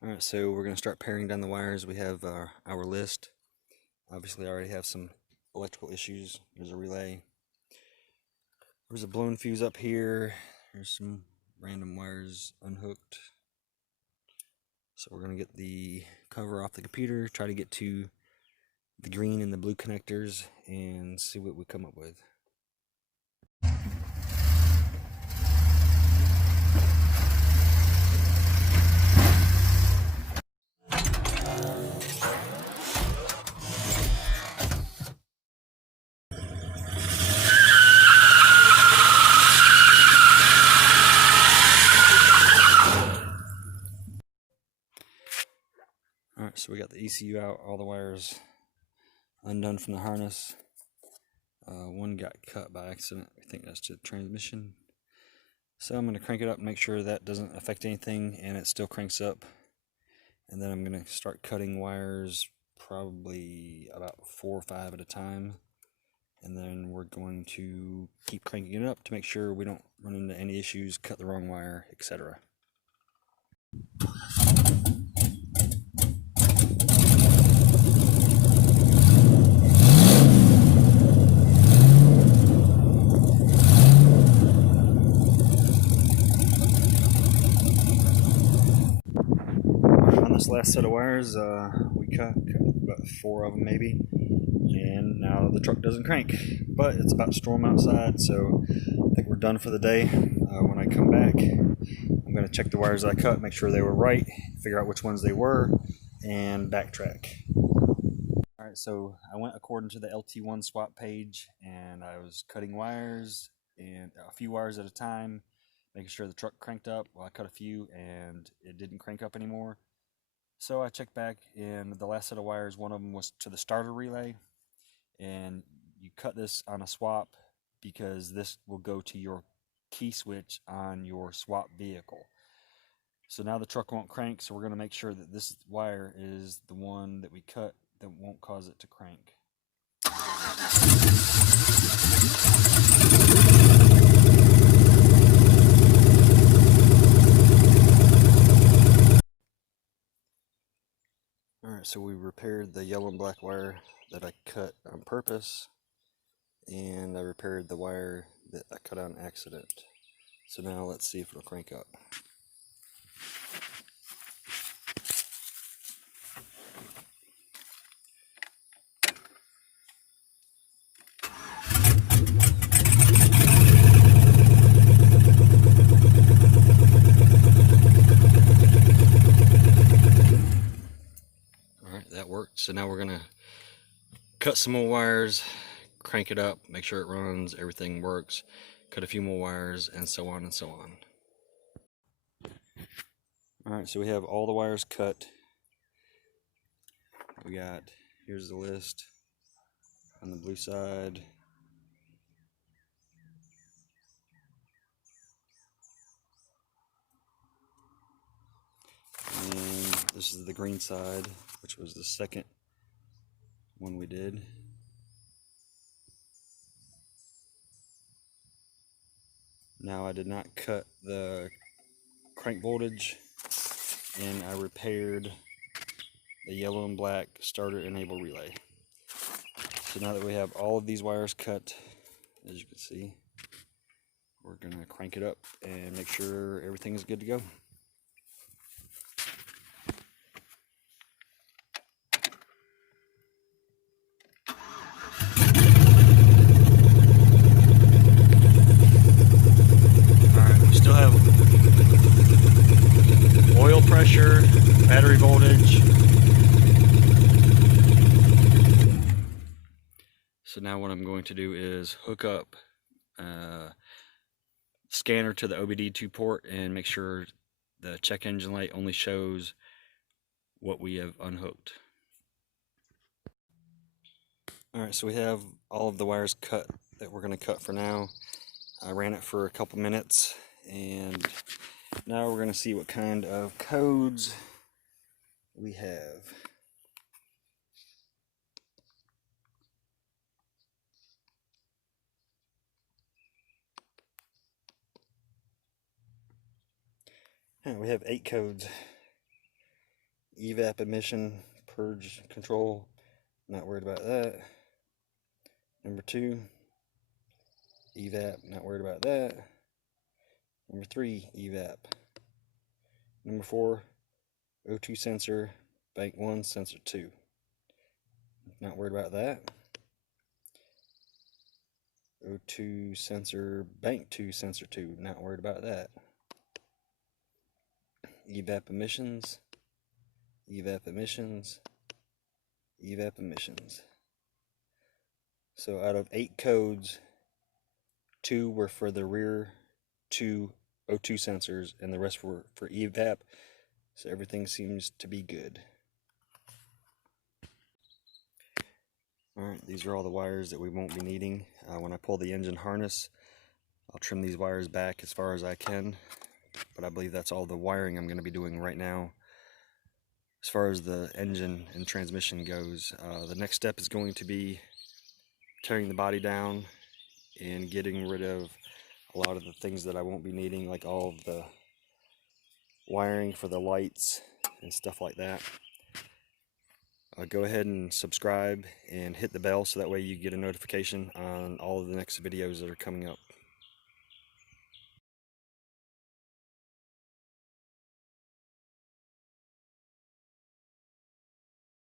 Alright, so we're going to start paring down the wires. We have our list. Obviously I already have some electrical issues. There's a relay. There's a blown fuse up here. There's some random wires unhooked. So we're going to get the cover off the computer, try to get to the green and the blue connectors, and see what we come up with. Alright, so we got the ECU out, all the wires undone from the harness. One got cut by accident. I think that's to the transmission. So I'm going to crank it up and make sure that doesn't affect anything and it still cranks up. And then I'm going to start cutting wires, probably about 4 or 5 at a time. And then we're going to keep cranking it up to make sure we don't run into any issues, cut the wrong wire, etc. On this last set of wires, we cut about 4 of them maybe, and now the truck doesn't crank. But it's about to storm outside, so I think we're done for the day. When I come back, I'm going to check the wires I cut, make sure they were right, figure out which ones they were, and backtrack. Alright, so I went according to the LT1 swap page, and I was cutting wires, and a few wires at a time, making sure the truck cranked up. Well, I cut a few, and it didn't crank up anymore. So I checked back, and the last set of wires, one of them was to the starter relay, and you cut this on a swap because this will go to your key switch on your swap vehicle. So now the truck won't crank, so we're going to make sure that this wire is the one that we cut that won't cause it to crank. Alright, so we repaired the yellow and black wire that I cut on purpose, and I repaired the wire that I cut on accident. So now let's see if it'll crank up. Alright, that worked. So now we're going to cut some more wires, crank it up, make sure it runs, everything works, cut a few more wires, and so on and so on. Alright, so we have all the wires cut. We got, here's the list on the blue side. And this is the green side, which was the second one we did. Now I did not cut the crank voltage, and I repaired the yellow and black starter enable relay. So now that we have all of these wires cut, as you can see, we're going to crank it up and make sure everything is good to go. Alright, we still have oil pressure, battery voltage. So now what I'm going to do is hook up scanner to the OBD2 port and make sure the check engine light only shows what we have unhooked. Alright, so we have all of the wires cut that we're going to cut for now. I ran it for a couple minutes, and now we're going to see what kind of codes we have. We have 8 codes. evap emission purge control, not worried about that. Number 2, evap, not worried about that. Number 3, evap. Number 4, O2 sensor, bank 1, sensor 2. Not worried about that. O2 sensor, bank 2, sensor 2. Not worried about that. Evap emissions, evap emissions, evap emissions. So out of 8 codes, 2 were for the rear 2 O2 sensors, and the rest were for evap. So everything seems to be good. Alright, these are all the wires that we won't be needing. When I pull the engine harness, I'll trim these wires back as far as I can, but I believe that's all the wiring I'm going to be doing right now. As far as the engine and transmission goes, the next step is going to be tearing the body down and getting rid of a lot of the things that I won't be needing, like all of the wiring for the lights and stuff like that. Go ahead and subscribe and hit the bell so that way you get a notification on all of the next videos that are coming up.